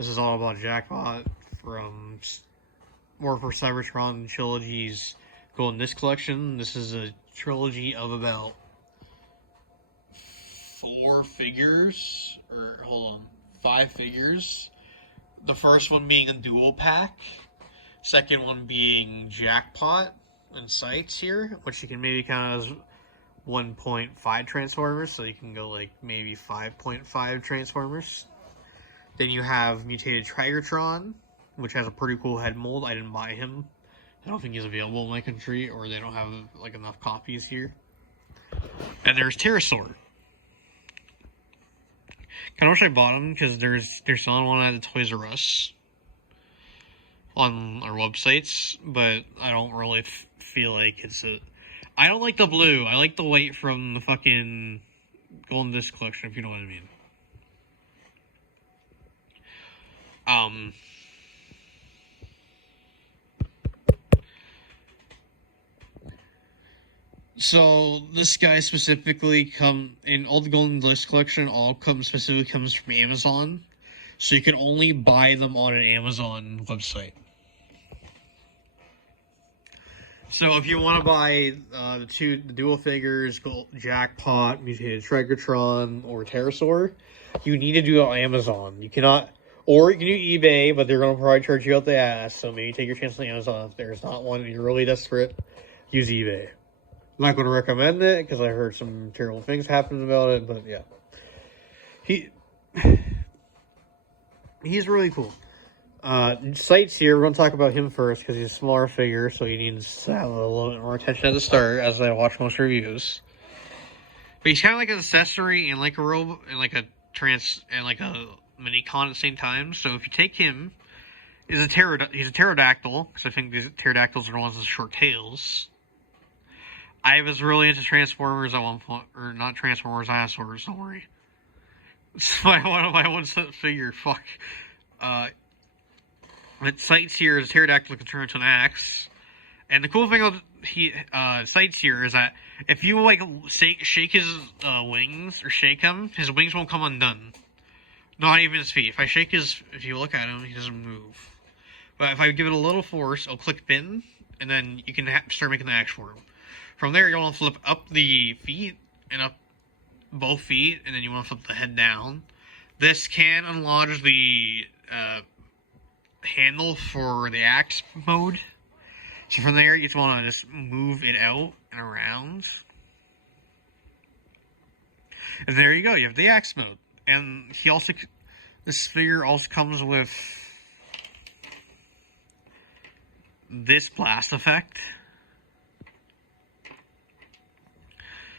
This is all about Jackpot from Warfare Cybertron Trilogy's Golden Disc Collection. This is a trilogy of about 5 figures. The first one being a dual pack. Second one being Jackpot and Sights here, which you can maybe count as 1.5 Transformers, so you can go like maybe 5.5 Transformers. Then you have Mutated Trigatron, which has a pretty cool head mold. I didn't buy him. I don't think he's available in my country, or they don't have like enough copies here. And there's Pterosaur. Kind of wish I bought him because they're selling one at the Toys R Us on our websites, but I don't really feel like it's a. I don't like the blue. I like the white from the fucking Golden Disc Collection, if you know what I mean. So this guy specifically in all the Golden Disc Collection, comes from Amazon, so you can only buy them on an Amazon website. So if you want to buy the dual figures, Jackpot, Mutated Trigatron, or Pterosaur, you need to do it on Amazon. You cannot, or you can do eBay, but they're going to probably charge you out the ass. So maybe take your chance on Amazon. If there's not one and you're really desperate, use eBay. I'm not going to recommend it because I heard some terrible things happen about it, but yeah, he's really cool. Sights here, we're going to talk about him first because he's a smaller figure, so you need to have a little bit more attention at the start as I watch most reviews. But he's kind of like an accessory and like a robot and like a mini-con at the same time. So if you take him, he's a pterodactyl, because I think these pterodactyls are the ones with short tails. I was really into Transformers at one point, or not Transformers, dinosaurs, don't worry. It's my one set figure, fuck. But Sights here is a pterodactyl can turn into an axe. And the cool thing about Sights here is that if you like shake his wings, or shake him, his wings won't come undone. Not even his feet. If you look at him, he doesn't move. But if I give it a little force, it'll click bin, and then you can start making the axe for him. From there, you want to flip up the feet, and up both feet, and then you want to flip the head down. This can unlodge the handle for the axe mode. So from there, you just want to just move it out and around. And there you go, you have the axe mode. And this figure also comes with this blast effect.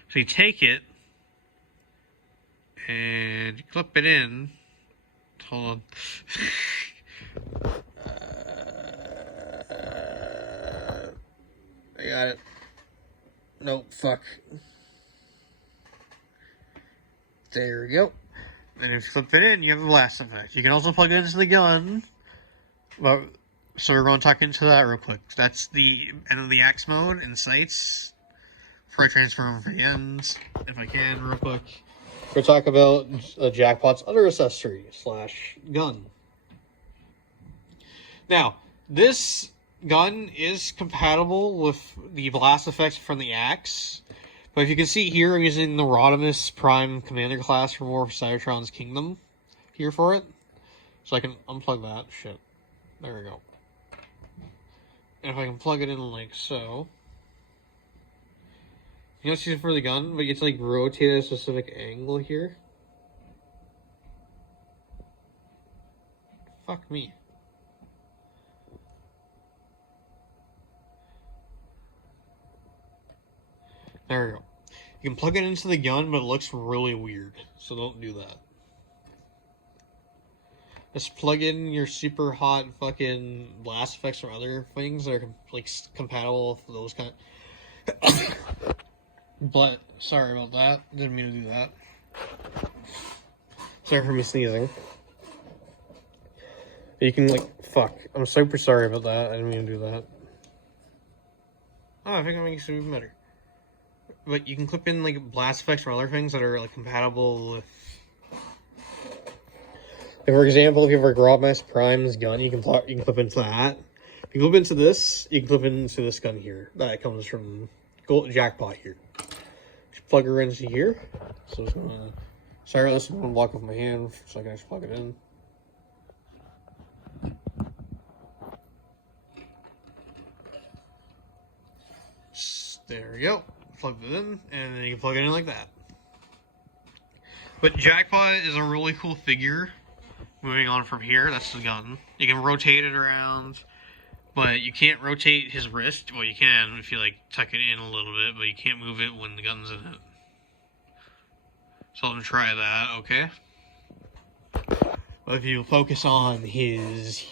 So you take it, and you clip it in. Hold on. I got it. No, fuck. There we go. And if you flip it in, you have a blast effect. You can also plug it into the gun. Well, so we're going to talk into that real quick. That's the end of the axe mode in Sights. Before I transfer them for the ends, if I can, real quick. We're talk about Jackpot's other accessory / gun. Now, this gun is compatible with the blast effects from the axe, but if you can see here, I'm using the Rodimus Prime Commander class from Warfare Cybertron's Kingdom here for it. So I can unplug that. Shit. There we go. And if I can plug it in like so. You know, it's used for the gun, but you have to like rotate at a specific angle here. Fuck me. There we go. You can plug it into the gun, but it looks really weird, so don't do that. Just plug in your super hot fucking blast effects or other things that are like compatible with those kind of... But, sorry about that. Didn't mean to do that. Sorry for me sneezing. You can, like, fuck. I'm super sorry about that. I didn't mean to do that. Oh, I think I'm making it even better. But you can clip in, like, blast effects or other things that are, like, compatible with Like, for example, if you have a Grobmaster Prime's gun, you can clip into that. If you clip into this, you can clip into this gun here. That comes from Jackpot here. Just plug her into here. So it's gonna... Sorry, this one block off my hand so I can actually plug it in. There we go. Plug it in, and then you can plug it in like that. But Jackpot is a really cool figure. Moving on from here, that's the gun. You can rotate it around, but you can't rotate his wrist. Well, you can if you like tuck it in a little bit, but you can't move it when the gun's in it. So I'm gonna try that, okay? But if you focus on his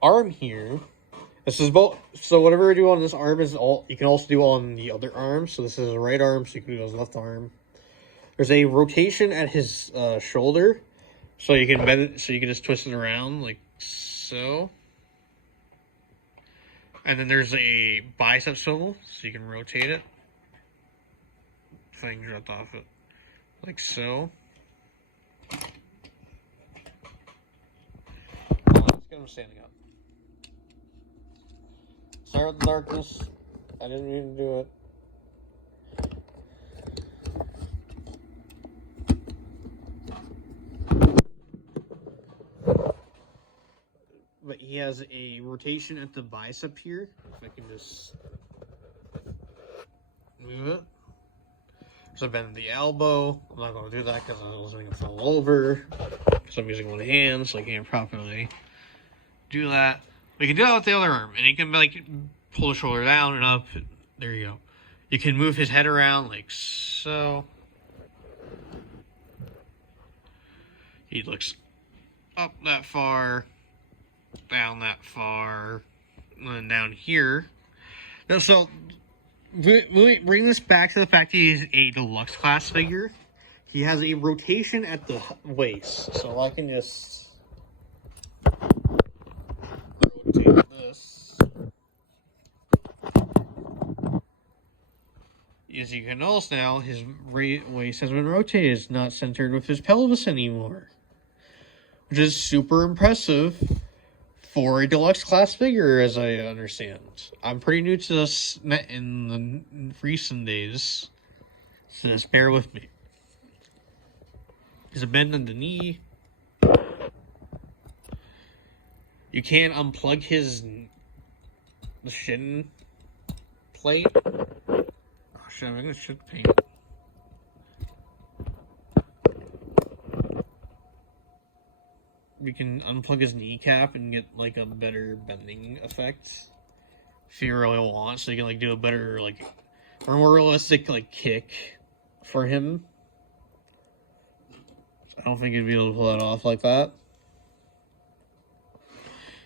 arm here, this is both. So whatever you do on this arm is all you can also do on the other arm. So this is his right arm, so you can do his left arm. There's a rotation at his shoulder. So you can bend it, so you can just twist it around like so. And then there's a bicep swivel, so you can rotate it. Thing dropped off it. Like so. Let's get him standing up. Sorry about the darkness. I didn't mean to do it. But he has a rotation at the bicep here. If I can just move it. So bend the elbow. I'm not going to do that because I was going to fall over. Because I'm using one hand, so I can't properly do that. But you can do that with the other arm. And you can like pull the shoulder down and up. There you go. You can move his head around like so. He looks up that far. Down that far, and then down here. Now, so, we bring this back to the fact he is a deluxe class figure. He has a rotation at the waist, so I can just rotate this. As you can notice now, his waist has been rotated. It's not centered with his pelvis anymore, which is super impressive for a deluxe class figure, as I understand. I'm pretty new to this in the recent days, so just bear with me. There's a bend in the knee. You can unplug the shin plate. Oh shit, I'm gonna shit paint. We can unplug his kneecap and get like a better bending effect if you really want, so you can like do a better like or more realistic like kick for him. I don't think you'd be able to pull that off like that.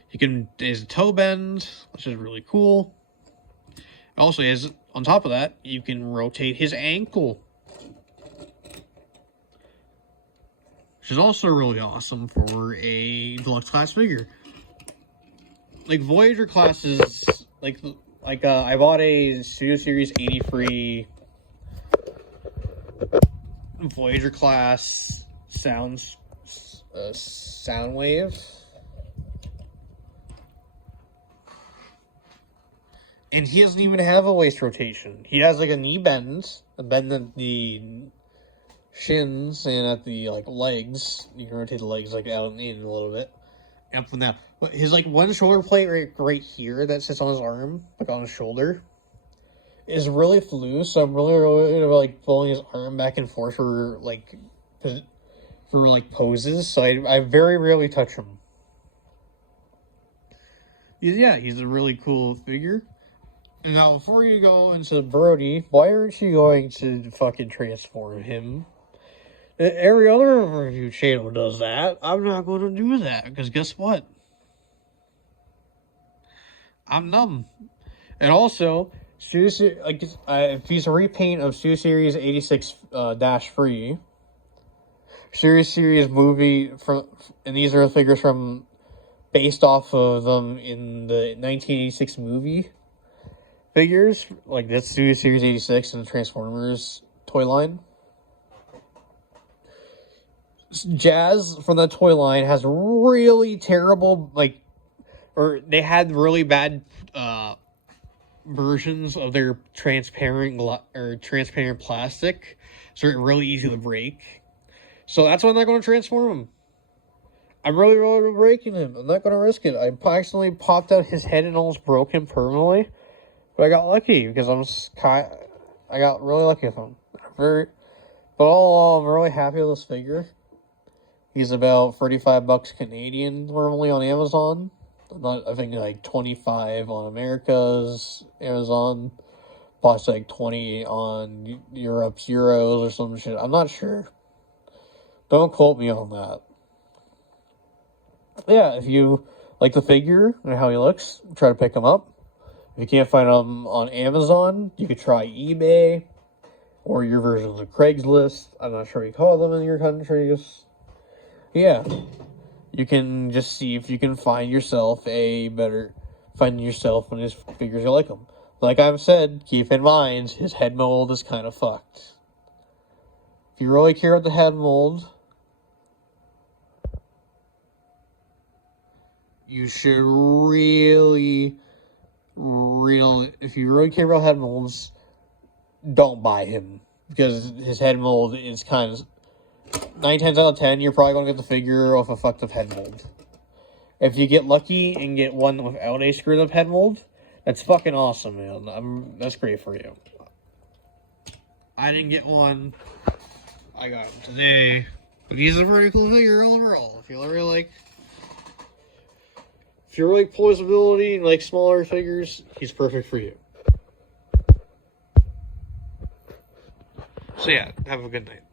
He can there's a toe bend, which is really cool. Also, as on top of that, you can rotate his ankle, which is also really awesome for a deluxe class figure. Like Voyager classes, I bought a Studio Series 83 Voyager class sound wave, and he doesn't even have a waist rotation. He has like a knee bend, a bend at the shins and at the like legs. You can rotate the legs like out and in a little bit, up and down. But his like one shoulder plate right here that sits on his arm, like on his shoulder, is really loose. So I'm really like pulling his arm back and forth for poses. So I very rarely touch him. Yeah, he's a really cool figure. And now before you go into Brody, why aren't you going to fucking transform him? Every other review channel does that. I'm not going to do that, because guess what? I'm numb. And also, if he's a repaint of Studio Series 86 -3, Series movie and these are the figures based off of them in the 1986 movie figures, like that's Studio Series 86 and the Transformers toy line. Jazz from the toy line has really terrible, like, or they had really bad versions of their transparent transparent plastic, so it's really easy to break. So that's why I'm not going to transform him. I'm really breaking him. I'm not going to risk it. I accidentally popped out his head and almost broke him permanently, but I got lucky because I got really lucky with him. But all in all, I'm really happy with this figure. He's about $35 Canadian normally on Amazon. I think like 25 on America's Amazon, plus like 20 on Europe's Euros or some shit. I'm not sure. Don't quote me on that. Yeah, if you like the figure and how he looks, try to pick him up. If you can't find him on Amazon, you could try eBay or your versions of Craigslist. I'm not sure what you call them in your countries. Yeah. You can just see if you can find yourself one of his figures you like him. Like I've said, keep in mind, his head mold is kind of fucked. If you really care about the head mold, you should really, if you really care about head molds, don't buy him. Because his head mold is kind of, 9 times out of 10, you're probably going to get the figure off a fucked up head mold. If you get lucky and get one without a screwed up head mold, that's fucking awesome, man. That's great for you. I didn't get one. I got him today. But he's a pretty cool figure overall. If you really like poisability and like smaller figures, he's perfect for you. So yeah, have a good night.